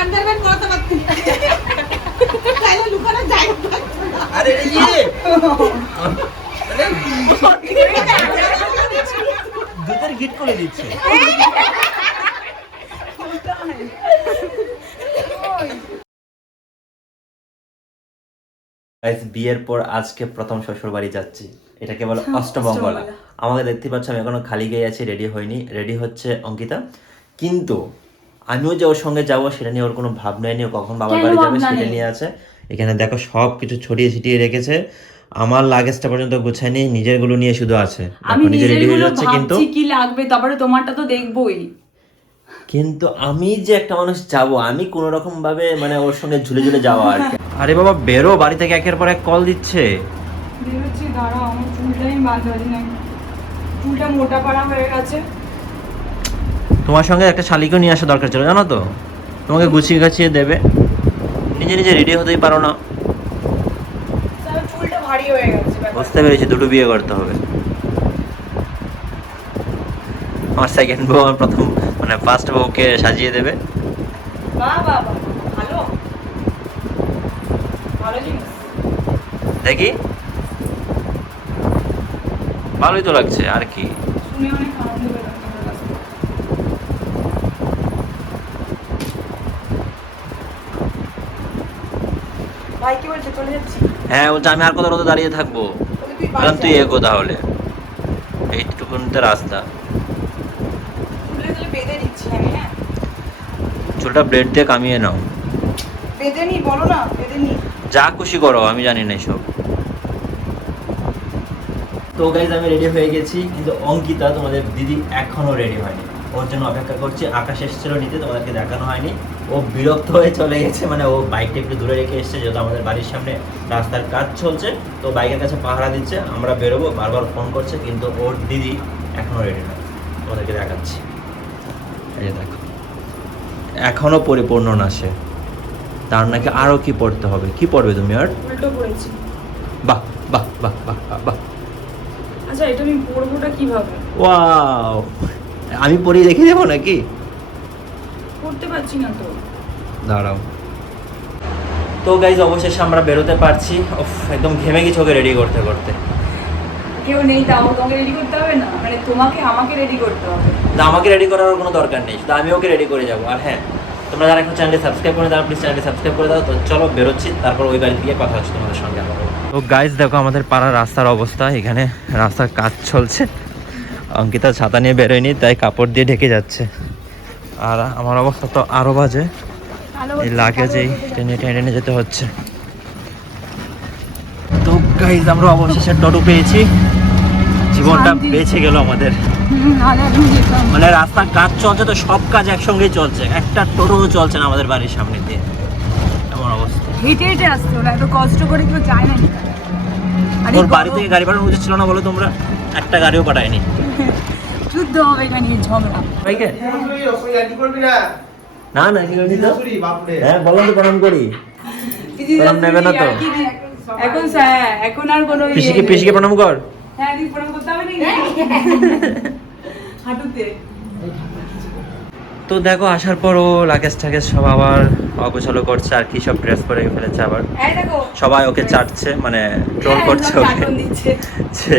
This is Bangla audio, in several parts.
আন্ডারম্যান পারতি আরে ইয়ে দুধের গিট করে দিচ্ছে। Guys, বিয়ের পর আজকে প্রথম শ্বশুর বাড়ি যাচ্ছি। এটাকে বলে অষ্টমঙ্গলা। আমাকে দেখতে পাচ্ছ আমি এখনও খালি গায়ে আছি রেডি হয়নি। রেডি হচ্ছে অঙ্কিতা। কিন্তু আমিও যে ওর সঙ্গে যাব সেটা নিয়ে ওর কোনো ভাবনাই নেই। কখন বাবার বাড়ি যাবে সেটা নিয়ে আছে। এখানে দেখো সব কিছু ছড়িয়ে ছিটিয়ে রেখেছে। আমার লাগেজটা পর্যন্ত গুছায়নি নিজেরগুলো নিয়ে শুধু আছে। আমি দেখো, নিজে রেডি হয়ে যাচ্ছে কিন্তু ভাবছি কি লাগবে তারপরে তোমারটা তো দেখবোই। কিন্তু আমি যে একটা মানুষ যাব আমি কোন রকম ভাবে মানে ওর সঙ্গে ঝুলে ঝুলে যাওয়া আর কি। আরে বাবা বেরো বাড়ি থেকে একের পর এক কল দিচ্ছে। বেরোচ্ছি দাঁড়াও আমার চুলটাই বাঁধা চুলটা মোটা পাড়া হয়ে গেছে। তোমার সঙ্গে একটা শালিকেও নিয়ে আসা দরকার ছিল জানো তো? তোমাকে গুছিয়ে গাছিয়ে দেবে। নিজে নিজে রেডি হতেই পারো না। বুঝতে পেরেছি দুটো বিয়ে করতে হবে। আমার সেকেন্ড বউ আমার প্রথম মানে ফার্স্ট বউকে সাজিয়ে দেবে। দেখি। ভালোই তো লাগছে আর কি। হ্যাঁ বলছে আমি আর কত রোদে দাঁড়িয়ে থাকব? তুই এগো তাহলে। এইটুকুন তো রাস্তা চুলে তাহলে বেঁধে দিচ্ছি আমি হ্যাঁ চুলটা ব্লেড দিয়ে কামিয়ে নাও। বেঁধে নি বলো না বেঁধে নি যা খুশি করো আমি জানি না সব তো গাইজ আমি রেডি হয়ে গেছি কিন্তু অঙ্কিতা তোমাদের দিদি এখনও রেডি হয়নি। ওর জন্য অপেক্ষা করছি আকাশ এসেছিল নিতে তোমাদেরকে দেখানো হয়নি। ও বিরক্ত হয়ে চলে গেছে মানে ও বাইকটা একটু দূরে রেখে এসেছে যেহেতু আমাদের বাড়ির সামনে রাস্তার কাজ চলছে। তো বাইকের কাছে পাহারা দিচ্ছে আমরা বেরোবো বারবার ফোন করছে কিন্তু ওর দিদি এখনও রেডি নয়। তোমাদেরকে দেখাচ্ছি। এই দেখো। এখনও পরিপূর্ণ না সে। তার নাকি আরও কি পড়তে হবে? কি পড়বে তুমি আর? বাহ বাহ বাহ বাহ বাহ আচ্ছা এটা আমি পরবোটা কীভাবে? ওয়াও। আমি পড়ি দেখে দেবো নাকি? করতে পারছি না তো। দাঁড়াও। তো গাইজ অবশেষে আমরা বেরোতে পারছি। একদম ঘেমে গেছি ওকে রেডি করতে করতে। কেউ নেই তাও তোমাকে রেডি করতে হবে না? মানে তোমাকে আমাকে রেডি করতে হবে। আমাকে রেডি করার কোনো দরকার নেই শুধু আমি ওকে রেডি করে যাব। আর হ্যাঁ তোমরা যারা এখন চ্যানেলটি সাবস্ক্রাইব করে তারা প্লিজ চ্যানেলটি সাবস্ক্রাইব করে দাও। তো চলো বেরোচ্ছি তারপর ওই বাড়ি গিয়ে কথা হচ্ছে তোমাদের সঙ্গে আবার। তো গাইজ দেখো আমাদের পাড়ার রাস্তার অবস্থা এখানে রাস্তার কাজ চলছে। অঙ্কিতা ছাতা নিয়ে বেরোয়নি তাই কাপড় দিয়ে ঢেকে যাচ্ছে। আর আমার অবস্থা তো আরও বাজে। এই লাগেজেই টেনে টেনে টেনে যেতে হচ্ছে। তো গাইজ আমরা অবশেষে টোটো পেয়েছি। জীবনটা। বেঁচে গেল আমাদের। মানে রাস্তার কাজ চলছে তো সব কাজ একসঙ্গেই চলছে। একটা টোটো চলছে না আমাদের বাড়ির সামনে দিয়ে। এমন অবস্থা। হেঁটে হেঁটে আসতে হলো এত কষ্ট করে কেউ যায় না আর ওর বাড়ি থেকে গাড়ি পাঠানো উচিত ছিল না বলো তোমরা? একটা গাড়িও পাঠায়নি। যুদ্ধ হবে এখানে ঝগড়া। না? না কি করবি তো। হ্যাঁ বললাম তো প্রণাম করি। প্রণাম নেবে না তো। এখন এখন আর কোনো ইয়ে পিসিকে পিসিকে প্রণাম কর। হ্যাঁ দিদি প্রণাম করতে হবে নাকি? হাঁটুতে তো দেখো আসার পর ও লাগেজ টাগেজ সব আবার অগোছালো করছে আর কি সব ড্রেস করে ফেলেছে আবার। সবাই ওকে চাটছে মানে ট্রোল হ্যাঁ, করছে ওকে। যে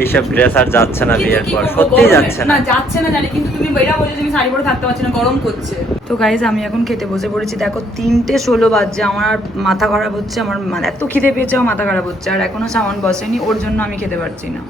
এইসব ড্রেস আর যাচ্ছে না বিয়ের পর করব, সত্যি যাচ্ছে না। না যাচ্ছে না জানি কিন্তু তুমি বেরা বলে তুমি শাড়ি পরে থাকতে পারছি না গরম করছে। তো গাইজ আমি এখন খেতে বসে পড়েছি। দেখো তিনটে ষোলো বাজছে আমার আর মাথা খারাপ হচ্ছে আমার মানে এত খিদে পেয়েছে আমার মাথা খারাপ হচ্ছে আর এখনও সামান বসেনি ওর জন্য আমি খেতে পারছি না।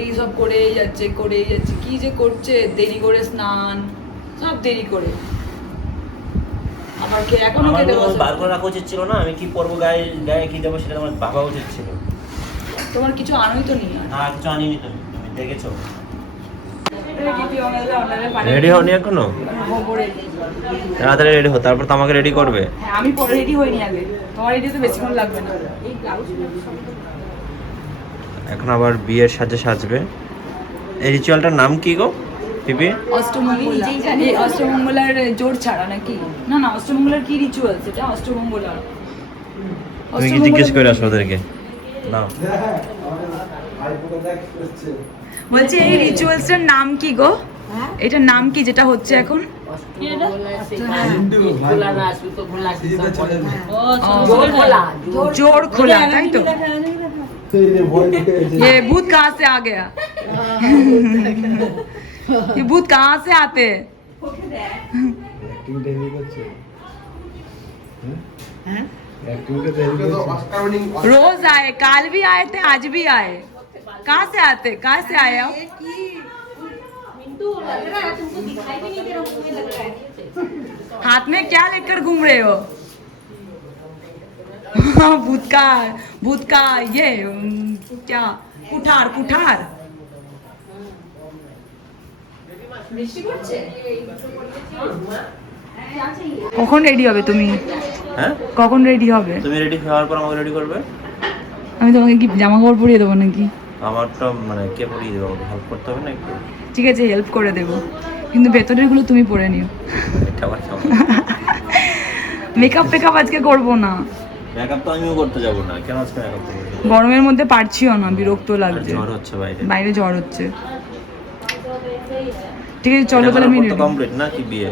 এই সব করেই যাচ্ছে করেই যাচ্ছে। কি যে করছে? দেরি করে স্নান সব দেরি করে। খেয়ে এখনও আমার খেতে বসে বার করে রাখা উচিত ছিল না? আমি কি পরবো গায়ে গায়ে কি দেবো সেটা আমার ভাবা উচিত ছিল। তোমার কিছু আনোই তো নিয়ে না কিছু আনিনি তুমি তুমি দেখেছ? রেডি রেডি হওনি এখনও? তাড়াতাড়ি রেডি হো তারপর তো আমাকে রেডি করবে। হ্যাঁ আমি পরে রেডি হইনি আগে। তোমার রেডি তো বেশিক্ষণ লাগবে না। এই ব্লাউজ এখন আবার বিয়ের সাজে সাজবে। এই রিচুয়ালটার নাম কি গো পিপি? অষ্টমঙ্গলা। এই অষ্টমঙ্গলার জোর ছাড়া নাকি? না না অষ্টমঙ্গলার কি রিচুয়াল সেটা অষ্টমঙ্গলা। তুমি কি জিজ্ঞেস করে আসো ওদেরকে? না। বলছি এই রিচুয়ালসটার নাম কি গো? এটার নাম কি যেটা হচ্ছে এখন? জোর খোলা। তাই তো? ये भूत कहाँ से आ गया? ये भूत कहाँ से आते हैं? रोज आए काल भी आए थे आज भी आए। कहाँ से आते कहाँ से आए आप? मिंटू लग रहा है तुमको दिखाई भी नहीं दे रहा हूँ मुझे लग रहा है। हाथ में क्या लेकर घूम रहे हो? हाँ, भूत का भूत का ये उम, क्या कुठार कुठार কখন রেডি হবে তুমি হ্যাঁ কখন রেডি হবে তুমি রেডি হওয়ার পর আমাকে রেডি করবে আমি তোমাকে কি জামা কাপড় পরিয়ে দেবো নাকি আমারটা মানে কে পরিয়ে দেবে আমাকে হেল্প করতে হবে না একটু ঠিক আছে হেল্প করে দেবো কিন্তু ভেতরের গুলো তুমি পরে নিও এটা আবার কেমন মেকআপ টেকআপ আজকে করবো না মেকআপ তো আমিও করতে যাব না। কেন আজকে মেকআপ করব? গরমের মধ্যে পারছিও না বিরক্ত লাগছে। ঝড় হচ্ছে বাইরে। বাইরে ঝড় হচ্ছে। ঠিক আছে চলো তাহলে আমি কমপ্লিট না কি বিয়ে?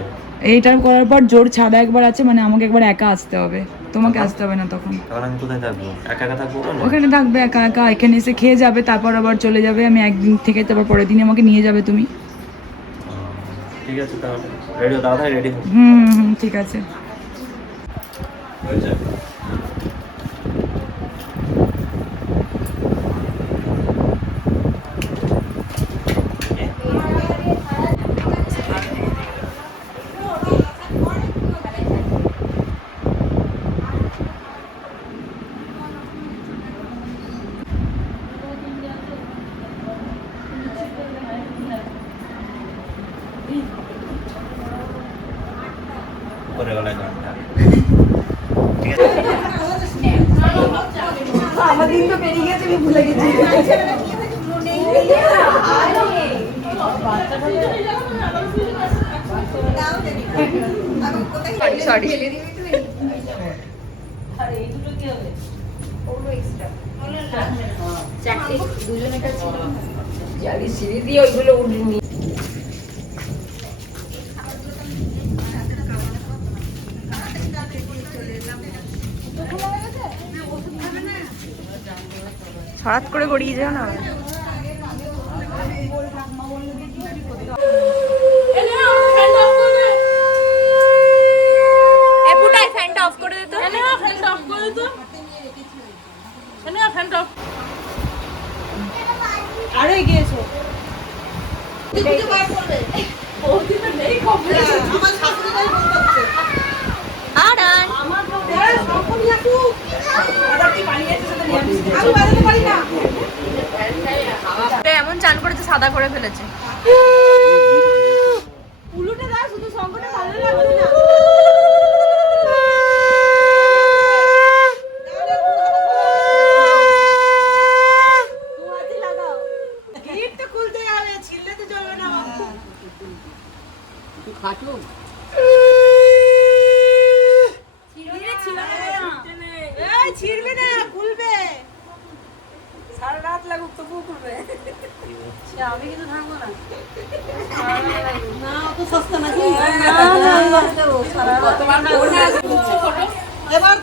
এইটার করার পর জোর ছাদা একবার আছে মানে আমাকে একবার একা আসতে হবে। তোমাকে আসতে হবে না তখন। তাহলে আমি কোথায় থাকব? একা একা থাকব ওখানে? থাকবে একা একা এখানে এসে খেয়ে যাবে তারপর আবার চলে যাবে আমি একদিন থেকে তারপর পরের দিন আমাকে নিয়ে যাবে তুমি। ঠিক আছে তাহলে। রেডি তাড়াতাড়ি রেডি হুম ঠিক আছে। হঠাৎ করে গড়িয়ে যাও না এ পুটাই ফ্যানটা অফ করে দে তো আরও এগিয়ে এসো কিছু বার করবে আমার শাশুড়ি গায়ে ফোন করছে আরান এই, তখনই আসুক। আমি বাজাতে পারি না। এমন চান করেছে সাদা করে ফেলেছে উলুটে দাও শুধু সঙ্গটা ভালো লাগছে না গিট তো খুলতে হবে ছিললে তো চলবে না বাবু। ছিঁড়বে না খুলবে সারা রাত লাগুক তবুও খুলবে না অত সস্তা নাকি এবার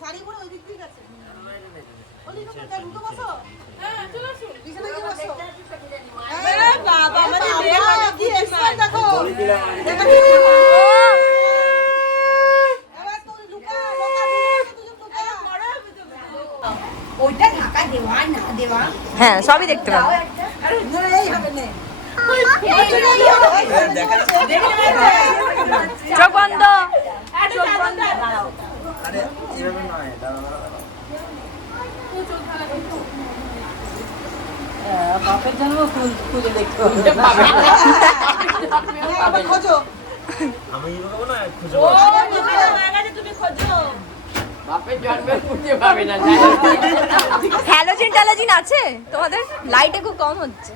শাড়ি পরে ওই দিক দিয়ে গেছে ওদিকে কোথায় ঢুকে বসো বিছানায় গিয়ে বসো এ বাবা আমাদের মেয়ে কি এক্সপার্ট দেখো দেখো এবার তুই লুকা লুকা তুই লুকা ওইটা ঢাকা দেওয়া না দেওয়া হ্যাঁ সবই দেখতে হবে। বন্ধ খোঁজো। আমি এরকম না খুঁজে হ্যালোজেন অ্যালার্জিন আছে? তোমাদের লাইটে খুব কম হচ্ছে।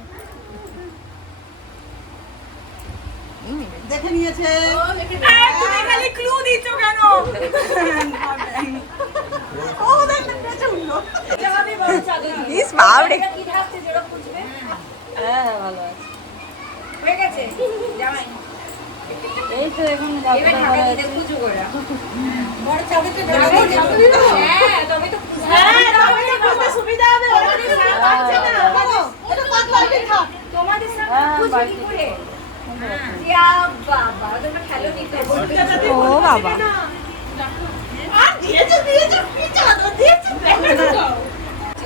দেখে নিয়েছে। ক্লু দিচ্ছ কেন? ও দেখ পেছনে হয়ে গেছে? জামাই। এই তো এখন হ্যাঁ তবে তো হ্যাঁ হবে ওরা তো পাচ্ছে না বলো এটা পাতলা একটু খা তোমাদের সামনে কুচু কি করে? বাবা তোমরা খেলো নি। তো ও বাবা দিয়েছে দিয়েছে দিয়েছে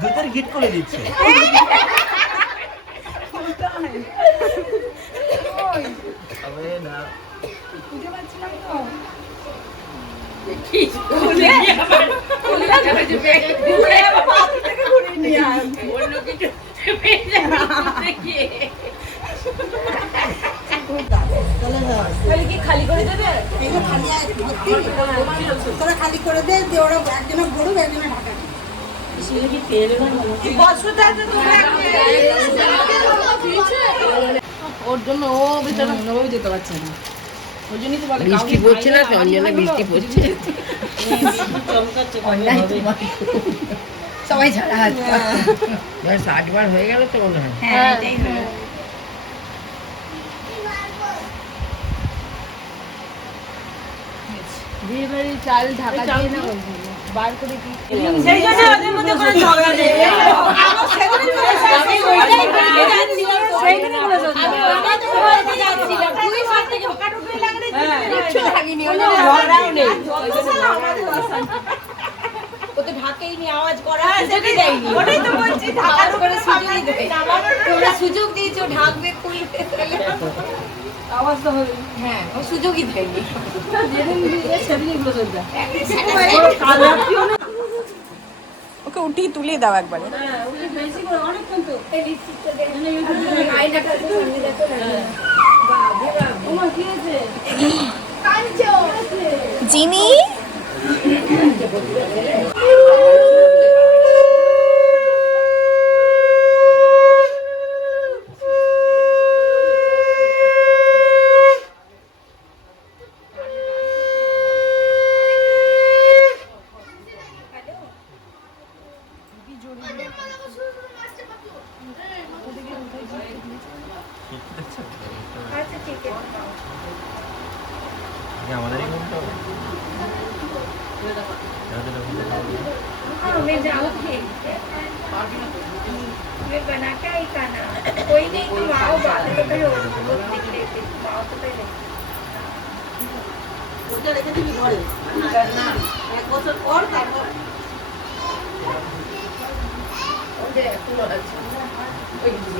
দুধের গিট করে দিচ্ছে খালি ভর্তি। তোরা খালি করে দে ওরা একজনে ভরুক একজনে ঢাকা ওর জন্য ও বেচারা কোনোভাবে যেতে পারছে না। ওই জন্যই তো বলে বৃষ্টি পড়ছে না তো বৃষ্টি পড়ছে। সবাই ছাড়া হাত ষাট বার হয়ে গেল তো মনে হয়। হ্যাঁ বিয়ে বাড়ির চাল ঢাকা দিয়ে না বার করে কি সেই জন্য ওদের মধ্যে কোনো ঝগড়া নেই। আমি ওইটাই বলতে যাচ্ছিলাম। সেই জন্য বলেছ আমি ওইটাই তো বলতে যাচ্ছিলাম। তুই ঘর থেকে বোকা লাগলে কিচ্ছু লাগেনি কোনো ঝগড়াও নেই ও তো ঢাকেই নি আওয়াজ করা সুযোগই দেয়নি ওটাই তো বলছি ঢাকা করে সুযোগই দেয় তোমরা সুযোগ দিয়েছ ঢাকবে খুলবে হ্যাঁ ওকে উঠিয়ে তুলে দাও একবারে। জিমি? मैं बना के ही खाना कोई नहीं तुम आओ बात तो करो देख लेते तुम आओ तो पहले ওটা রেখে দিবি ঘরে না এক বছর পর তারপর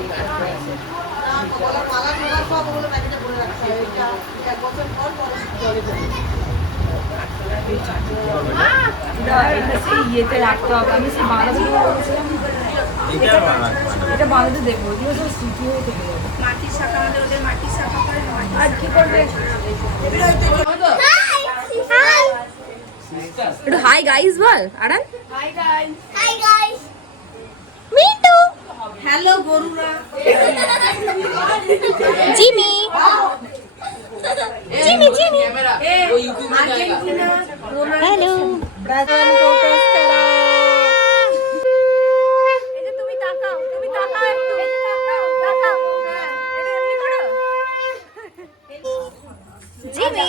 না, গলার মালা টোলা সব ওগুলো প্যাকেটে ভরে রাখতে হবে। এটা এক বছর পর পরে জলে যাবে। এটা সেই ইয়েতে রাখতে হবে আমি সেই বাঁধাতে বলেছিলাম এটা বানানো দেখব ওগুলো সব স্মৃতি হয়ে থেকে যাবে। মাটির শাখা আমাদের ওদের মাটির শাখা করে আর কি করবে? একটু হাই গাইস বল Aran. Hi guys hi guys Mintu. Hello গরুরা। Jimmy. Jimmy Jimmy. Hello যে তুমি তাকাও তুমি তাকাও একটু এই যে তাকাও তাকাও হ্যাঁ এটা এমনি করো জিমি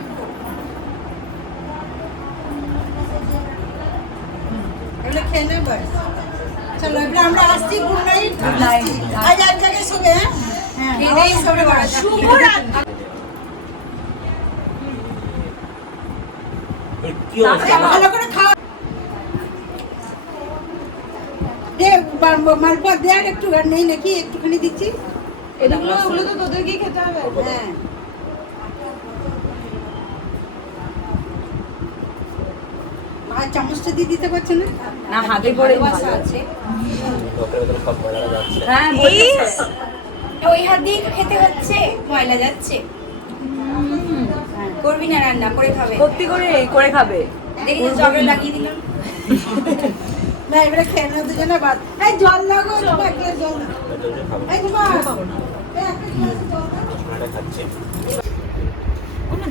এগুলো খেয়ে নে ব্যাস চলো এবার আমরা আসছি গুড নাইট আজ এক জায়গায় শোবে হ্যাঁ ভালো করে খাওয়া মালপোয়া একটু নেই নাকি? একটুখানি দিচ্ছি। এগুলো ওগুলো তো তোদেরকেই খেতে হবে। হ্যাঁ। আর চামচটা দিয়ে দিতে পারছ না? না হাতে করে আছে। ময়লা যাচ্ছে। হ্যাঁ। ওই হাত দিয়ে খেতে হচ্ছে ময়লা যাচ্ছে। করবি না রান্না করে খাবে। সত্যি করে করে খাবে। দেখি চকলেট লাগিয়ে দিলাম। না এবারে খেয়ে দুজনে বাদ এই জল লাগো জল। এই তোমার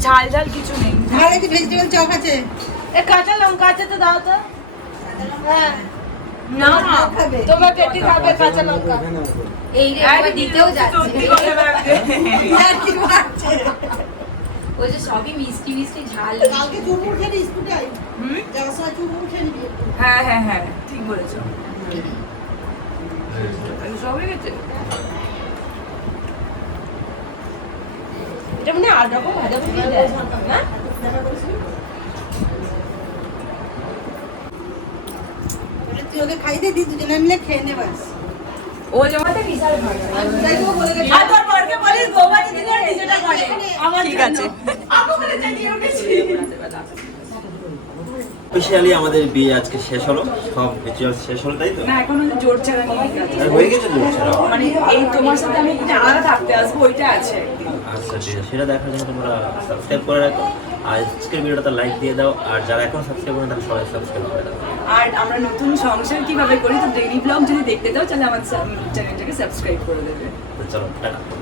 ঝাল ঝাল কিছু নেই। ভেজিটেবল চপ আছে। এ কাঁচা লঙ্কা আছে তো দাও তো। হ্যাঁ। না তোমার পেটি খাবে কাঁচা লঙ্কা। এই রে দিতেও যাচ্ছে। সত্যি করে লাগবে। আর কি মারছে ওই যে সবই মিষ্টি মিষ্টি ঝাল। কালকে চুরমুর খেয়ে নিস আই। হুম? যাওয়ার সময় চুরমুর খেয়ে হ্যাঁ হ্যাঁ হ্যাঁ ঠিক বলেছ। গেছে এটা মানে আট রকম ভাজা ভুজি দেয় না তুই ওকে খাই দে দি দুজনে মিলে খেয়ে নে বাস ও যেমন বিশাল ভাজা আমি দেখব বলে গেছি। আর তোর বরকে বলিস গোবাটি দিলে নিজেটা করে। আমার ঠিক আছে। অফিসিয়ালি আমাদের বিয়ে আজকে শেষ হলো। সব রিচুয়াল শেষ হলো তাই তো? না এখন জোর ছাড়া হয়ে গেছে তো সেটা? মানে এই তোমার সাথে আমি আলাদা থাকতে আসব ওইটা আছে। আচ্ছা ঠিক আছে। সেটা দেখার জন্য তোমরা সাবস্ক্রাইব করে রাখো। আর আজকের ভিডিওটা লাইক দিয়ে দাও আর যারা এখন সাবস্ক্রাইব করেন তারা সবাই সাবস্ক্রাইব করে দাও। আর আমরা নতুন সংসার কীভাবে করি তো ডেইলি ব্লগ যদি দেখতে চাও তাহলে আমার চ্যানেলটাকে সাবস্ক্রাইব করে দেবে। তো চলো টাটা।